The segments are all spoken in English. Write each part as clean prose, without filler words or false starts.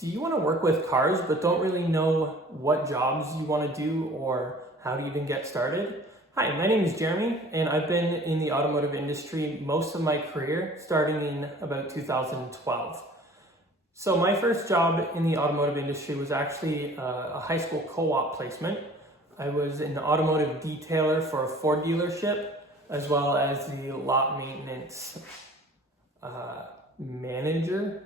Do you want to work with cars but don't really know what jobs you want to do or how to even get started? Hi, my name is Jeremy and I've been in the automotive industry most of my career, starting in about 2012. So my first job in the automotive industry was actually a high school co-op placement. I was an automotive detailer for a Ford dealership, as well as the lot maintenance manager,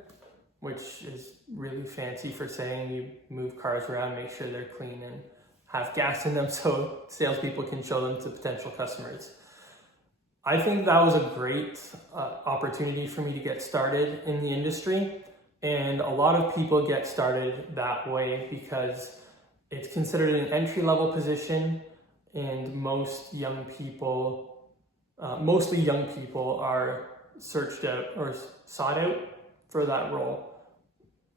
which is really fancy for saying you move cars around, make sure they're clean and have gas in them so salespeople can show them to potential customers. I think that was a great opportunity for me to get started in the industry. And a lot of people get started that way because it's considered an entry-level position, and most young people, mostly young people, are searched out or sought out for that role.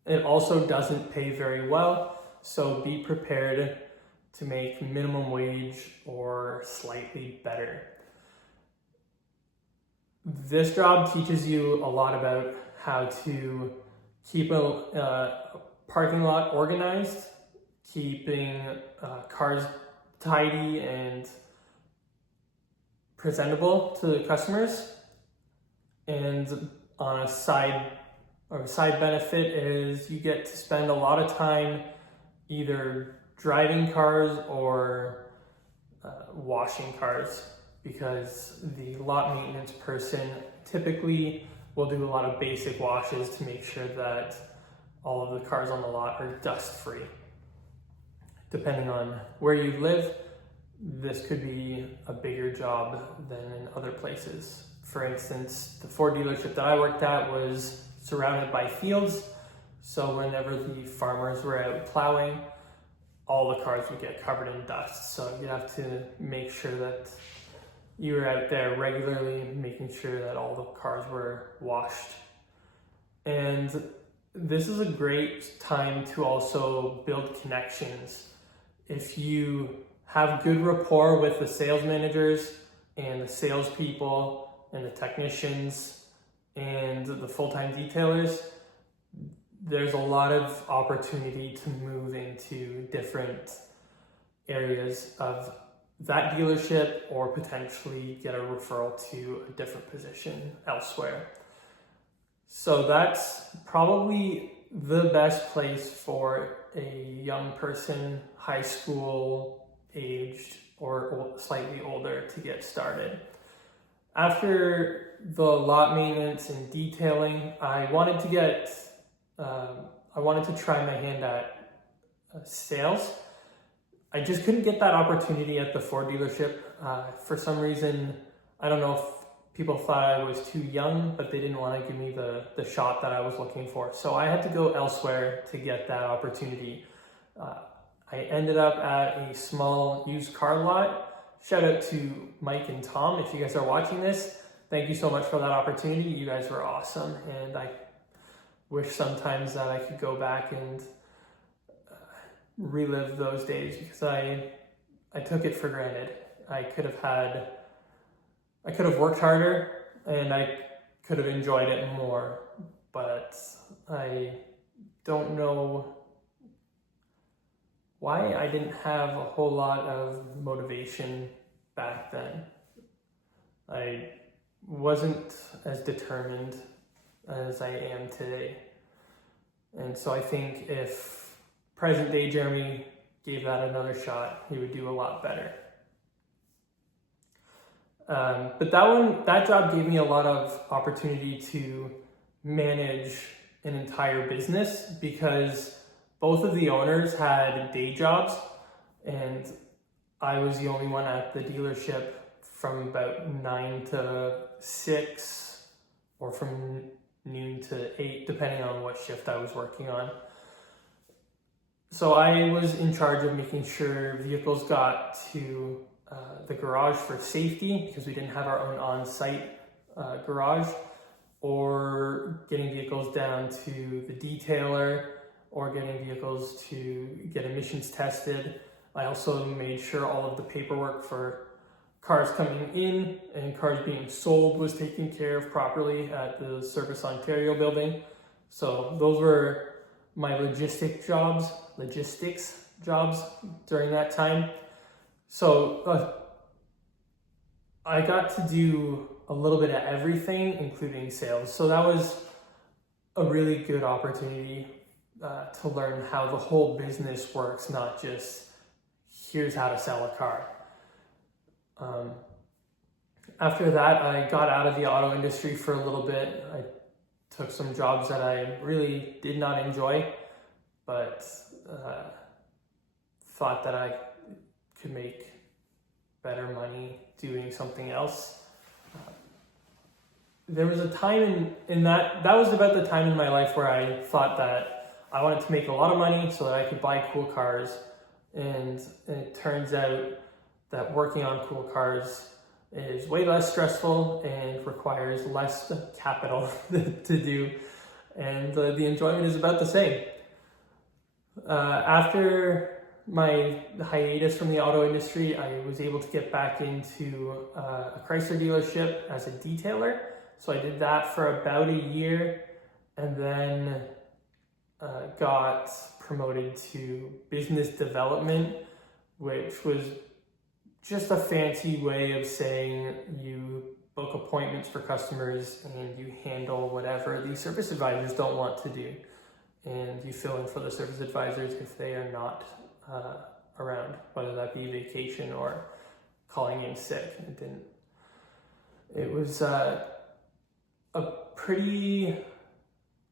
It also doesn't pay very well, so be prepared to make minimum wage or slightly better. This job teaches you a lot about how to keep a parking lot organized, keeping cars tidy and presentable to the customers. And on a side benefit is you get to spend a lot of time either driving cars or washing cars, because the lot maintenance person typically will do a lot of basic washes to make sure that all of the cars on the lot are dust free. Depending on where you live, this could be a bigger job than in other places. For instance, the Ford dealership that I worked at was surrounded by fields, so whenever the farmers were out plowing, all the cars would get covered in dust. So you have to make sure that you were out there regularly, making sure that all the cars were washed. And this is a great time to also build connections. If you have good rapport with the sales managers and the salespeople and the technicians and the full-time detailers, there's a lot of opportunity to move into different areas of that dealership or potentially get a referral to a different position elsewhere. So that's probably the best place for a young person, high school aged or slightly older, to get started. After the lot maintenance and detailing, I wanted to try my hand at sales. I just couldn't get that opportunity at the Ford dealership. For some reason, I don't know if people thought I was too young, but they didn't want to give me the shot that I was looking for. So I had to go elsewhere to get that opportunity. I ended up at a small used car lot. Shout out to Mike and Tom if you guys are watching this. Thank you so much for that opportunity. You guys were awesome, and I wish sometimes that I could go back and relive those days, because I took it for granted. I could have worked harder and I could have enjoyed it more, but I don't know why I didn't have a whole lot of motivation back then. I wasn't as determined as I am today. And so I think if present day Jeremy gave that another shot, he would do a lot better. But that job gave me a lot of opportunity to manage an entire business, because both of the owners had day jobs and I was the only one at the dealership from about 9 to 6 or from noon to 8, depending on what shift I was working on. So I was in charge of making sure vehicles got to the garage for safety, because we didn't have our own on-site garage, or getting vehicles down to the detailer, or getting vehicles to get emissions tested. I also made sure all of the paperwork for cars coming in and cars being sold was taken care of properly at the Service Ontario building. So those were my logistics jobs during that time. So I got to do a little bit of everything, including sales. So that was a really good opportunity to learn how the whole business works, not just here's how to sell a car. After that, I got out of the auto industry for a little bit. I took some jobs that I really did not enjoy, but thought that I could make better money doing something else. There was a time in that was about the time in my life where I thought that I wanted to make a lot of money so that I could buy cool cars. And it turns out that working on cool cars is way less stressful and requires less capital to do. And the enjoyment is about the same. After my hiatus from the auto industry, I was able to get back into a Chrysler dealership as a detailer. So I did that for about a year, and then got promoted to business development, which was just a fancy way of saying you book appointments for customers and you handle whatever the service advisors don't want to do. And you fill in for the service advisors if they are not around, whether that be vacation or calling in sick. It was a pretty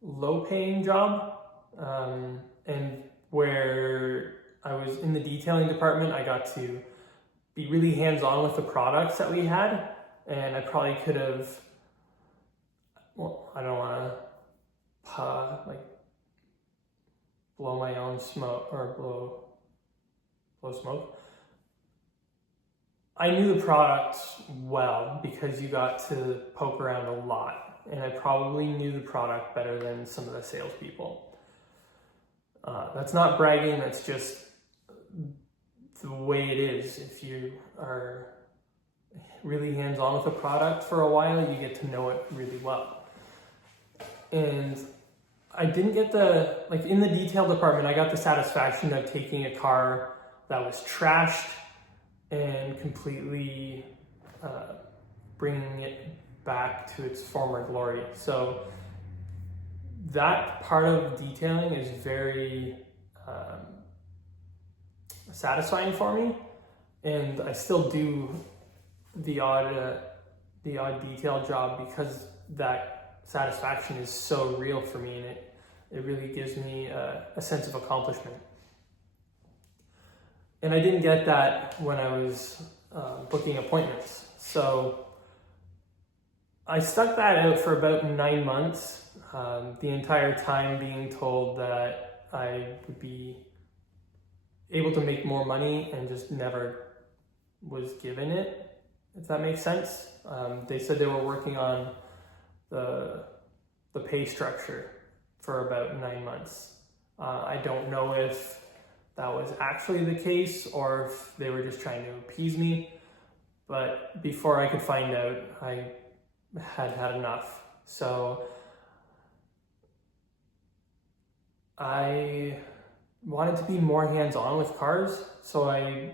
low-paying job, and where I was in the detailing department, I got to be really hands-on with the products that we had, and I probably could have, well, I don't want to blow my own smoke or blow smoke. I knew the products well because you got to poke around a lot, and I probably knew the product better than some of the salespeople. That's not bragging, that's just the way it is. If you are really hands-on with a product for a while, you get to know it really well. And I didn't get in the detail department, I got the satisfaction of taking a car that was trashed and completely bringing it back to its former glory. So that part of detailing is very satisfying for me, and I still do the odd detail job because that satisfaction is so real for me, and it really gives me a sense of accomplishment. And I didn't get that when I was booking appointments. So I stuck that out for about 9 months, the entire time being told that I would be able to make more money and just never was given it, if that makes sense. They said they were working on the pay structure for about 9 months. I don't know if that was actually the case or if they were just trying to appease me, but before I could find out, I had enough. So I wanted to be more hands-on with cars, so I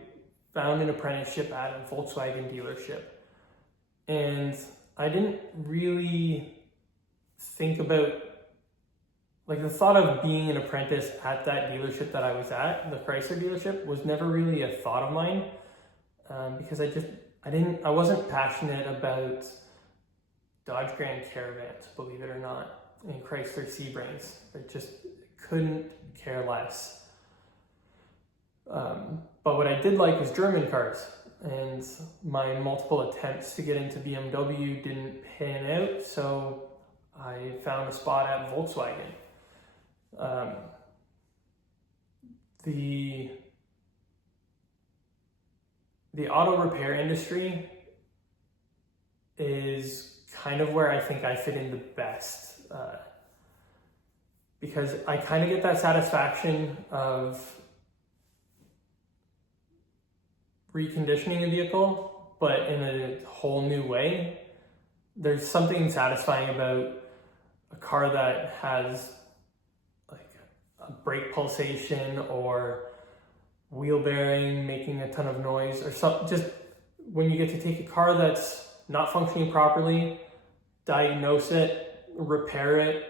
found an apprenticeship at a Volkswagen dealership. And I didn't really think about, the thought of being an apprentice at that dealership that I was at, the Chrysler dealership, was never really a thought of mine, because I wasn't passionate about Dodge Grand Caravans, believe it or not, and Chrysler Seabrains. I just couldn't care less. But what I did like was German cars, and my multiple attempts to get into BMW didn't pan out, so I found a spot at Volkswagen. The auto repair industry is kind of where I think I fit in the best, because I kind of get that satisfaction of reconditioning a vehicle, but in a whole new way. There's something satisfying about a car that has brake pulsation or wheel bearing making a ton of noise, or something. Just when you get to take a car that's not functioning properly, diagnose it, repair it,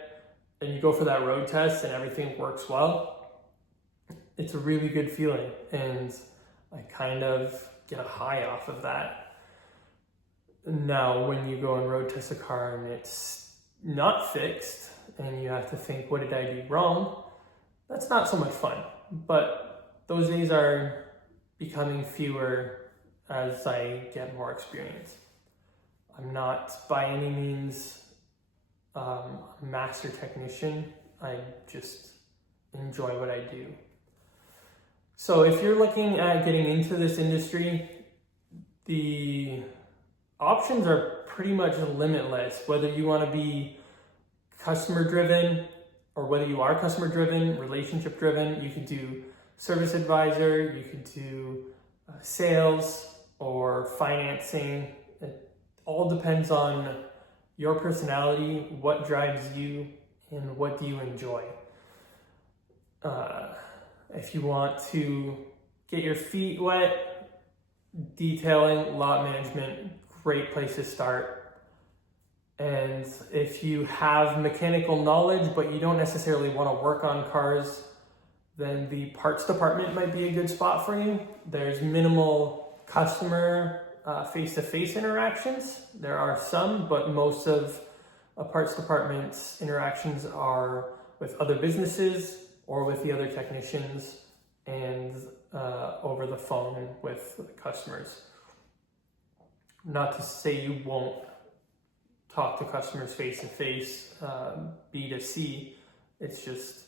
and you go for that road test and everything works well, it's a really good feeling, and I kind of get a high off of that. Now, when you go and road test a car and it's not fixed and you have to think, what did I do wrong? That's not so much fun, but those days are becoming fewer as I get more experience. I'm not by any means a master technician. I just enjoy what I do. So if you're looking at getting into this industry, the options are pretty much limitless. Whether you want to be customer driven or whether you are customer driven, relationship driven, you could do service advisor, you could do sales or financing. It all depends on your personality, what drives you, and what do you enjoy. If you want to get your feet wet, detailing, lot management, great place to start. And if you have mechanical knowledge, but you don't necessarily want to work on cars, then the parts department might be a good spot for you. There's minimal customer face-to-face interactions. There are some, but most of a parts department's interactions are with other businesses or with the other technicians and over the phone with customers. Not to say you won't talk to customers face-to-face, B2C. It's just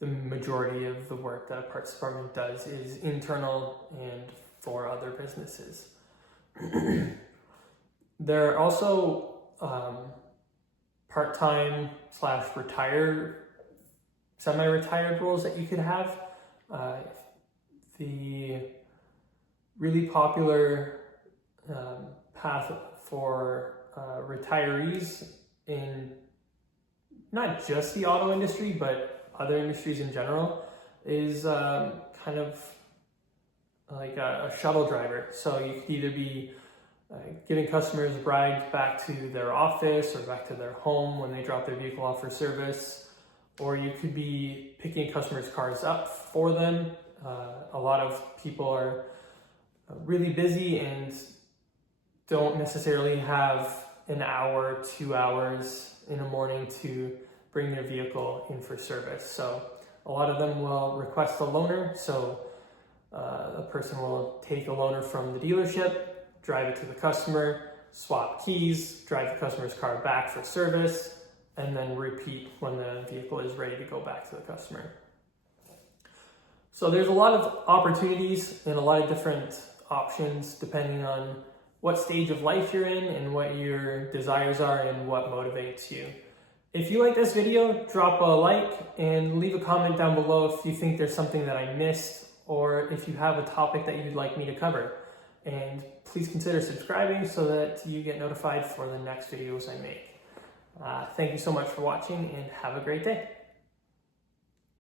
the majority of the work that a parts department does is internal and for other businesses. There are also part-time / retired, semi-retired roles that you could have. The really popular path for retirees in not just the auto industry, but other industries in general, is kind of like a shuttle driver. So you could either be giving customers rides back to their office or back to their home when they drop their vehicle off for service, or you could be picking customers' cars up for them. A lot of people are really busy and don't necessarily have an hour, 2 hours in the morning to bring their vehicle in for service. So a lot of them will request a loaner. So a person will take a loaner from the dealership, drive it to the customer, swap keys, drive the customer's car back for service, and then repeat when the vehicle is ready to go back to the customer. So there's a lot of opportunities and a lot of different options depending on what stage of life you're in and what your desires are and what motivates you. If you like this video, drop a like and leave a comment down below if you think there's something that I missed or if you have a topic that you'd like me to cover. And please consider subscribing so that you get notified for the next videos I make. Thank you so much for watching and have a great day.